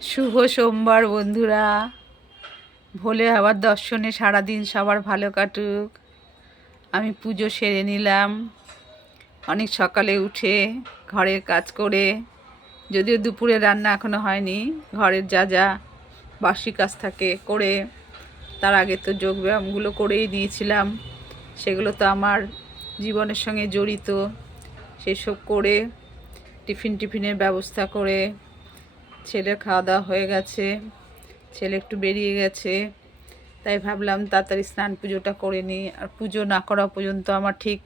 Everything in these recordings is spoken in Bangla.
শুভ সোমবার বন্ধুরা। ভোলে আবার দর্শনে সারাদিন সবার ভালো কাটুক। আমি পুজো সেরে নিলাম অনেক সকালে উঠে, ঘরের কাজ করে। যদিও দুপুরে রান্না এখনো হয়নি, ঘরের যা যা বাসি কাজ থাকে করে তার আগে তো যোগব্যায়ামগুলো করেই নিয়েছিলাম। সেগুলো তো আমার জীবনের সঙ্গে জড়িত। সেসব করে টিফিনের ব্যবস্থা করে, ছেলের খাওয়া দাওয়া হয়ে গেছে, ছেলে একটু বেরিয়ে গেছে, তাই ভাবলাম তাড়াতাড়ি স্নান পুজোটা করে নিই। আর পুজো না করা পর্যন্ত আমার ঠিক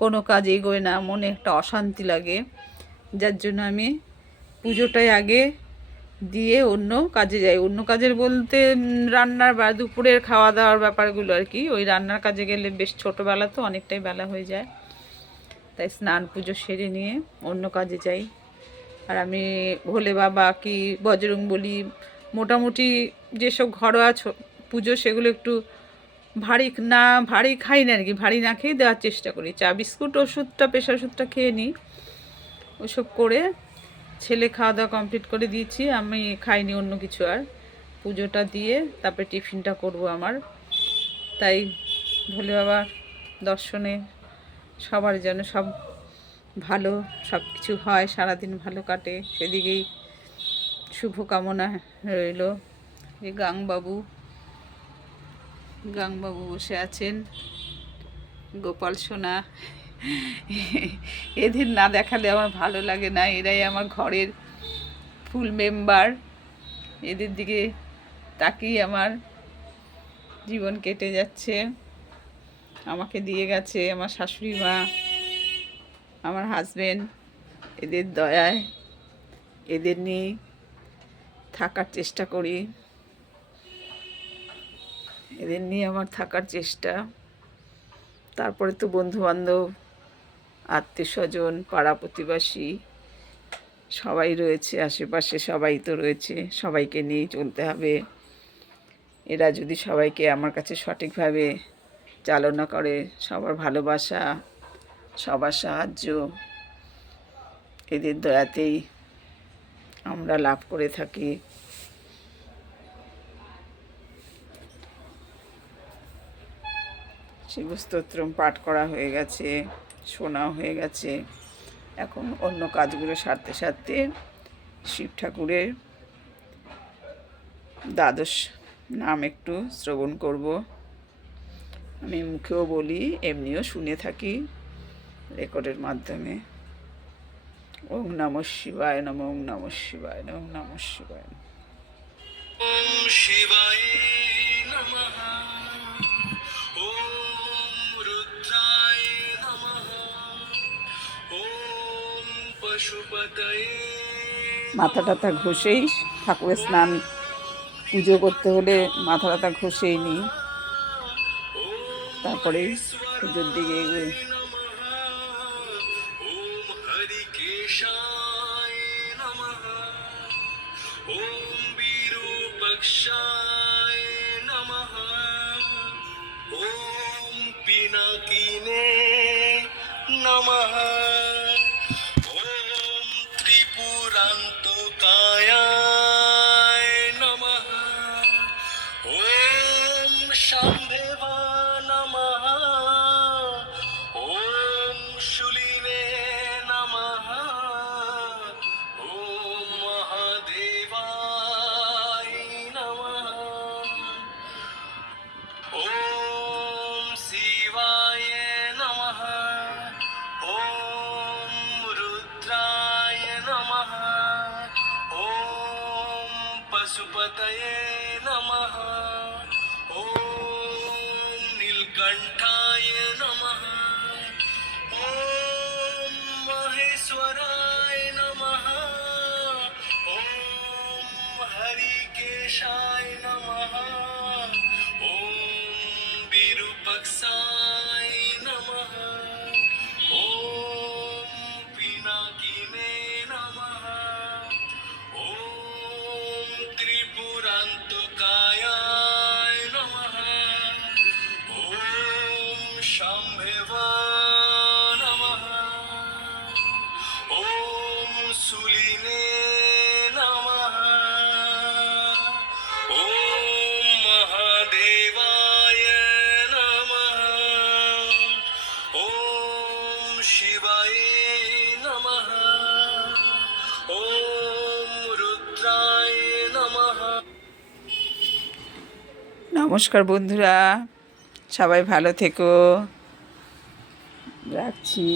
কোনো কাজ এগোয় না, মনে একটা অশান্তি লাগে। যার জন্য আমি পুজোটাই আগে দিয়ে অন্য কাজে যাই। অন্য কাজের বলতে রান্নার বা দুপুরের খাওয়া দাওয়ার ব্যাপারগুলো আর কি। ওই রান্নার কাজে গেলে বেশ ছোটোবেলা তো অনেকটাই বেলা হয়ে যায়, তাই স্নান পুজো সেরে নিয়ে অন্য কাজে যাই। আর আমি ভোলে বাবা কি বজরং বলি, মোটামুটি যেসব ঘরোয়া পুজো সেগুলো একটু ভারী খাই না আর কি। ভারী না খেয়ে দেওয়ার চেষ্টা করি। চা বিস্কুট ওষুধটা, প্রেশার ওষুধটা খেয়ে নিই। ওসব করে ছেলে খাওয়া দাওয়া কমপ্লিট করে দিয়েছি, আমি খাইনি অন্য কিছু। আর পুজোটা দিয়ে তারপরে টিফিনটা করব আমার। তাই ভোলে বাবার দর্শনে সবার যেন সব ভালো, সব কিছু হয়, সারাদিন ভালো কাটে, সেদিকেই শুভকামনা রইল। এই গাংবাবু বসে আছেন, গোপাল সোনা। এদের না দেখালে আমার ভালো লাগে না, এরাই আমার ঘরের ফুল মেম্বার। এদের দিকে তাকিয়ে আমার জীবন কেটে যাচ্ছে। আমাকে দিয়ে গেছে আমার শাশুড়ি মা, আমার হাজবেন্ড। এদের দয়ায়, এদের নিয়ে থাকার চেষ্টা করি, এদের নিয়ে আমার থাকার চেষ্টা। তারপরে তো বন্ধুবান্ধব, আত্মীয় স্বজন, পাড়া প্রতিবেশী সবাই রয়েছে, আশেপাশে সবাই তো রয়েছে, সবাইকে নিয়েই চলতে হবে। এরা যদি সবাইকে আমার কাছে সঠিকভাবে চালনা করে, সবার ভালোবাসা, সবার সাহায্য, এদের দয়াতেই আমরা লাভ করে থাকি। শিবস্তোত্রম পাঠ করা হয়ে গেছে, শোনাও হয়ে গেছে। এখন অন্য কাজগুলো সারতে সারতে শিব ঠাকুরের দ্বাদশ নাম একটু শ্রবণ করব। আমি মুখেও বলি, এমনিও শুনে থাকি রেকর্ডের মাধ্যমে। ওম নমঃ শিবায় নম, ওম নমঃ শিবায় নম, ওম নমঃ শিবায় নম। ওম শিবায় নমঃ। ওম রুদ্রায় নমঃ। ওম পশুপতয়ে। মাথা টাথা ঘষেই ঠাকুরের স্নান পুজো করতে হলে মাথা টাথা ঘষেই নিই, তারপরেই পুজোর দিকে এগোই। ওম বিরূপাক্ষায় নমঃ। ওম পিনাকিনে নমঃ। ওম ত্রিপুরান্তকায়ায় নমঃ। ওম শাম্ভবা নমঃ। ওম শূলিনে নমঃ। ওম মহাদেবায় নমঃ। ওম শিবায় নমঃ। ওম রুদ্রায় নমঃ। ওম পশুপতয়ে নমঃ। ওম নীলকণ্ঠায় নমঃ। ওম মহেশ্বরায় নমঃ। ওম হরিকেশায় নমঃ। ওম বিরূপাক্ষায় নমঃ। ওম পিনাকিনে নমঃ। ওম ত্রিপুরান্তকায়ায় নমঃ। ওম শাম্ভবা নমঃ। ওম শূলিনে নমঃ। নমস্কার বন্ধুরা, সবাই ভালো থেকো, রাখছি।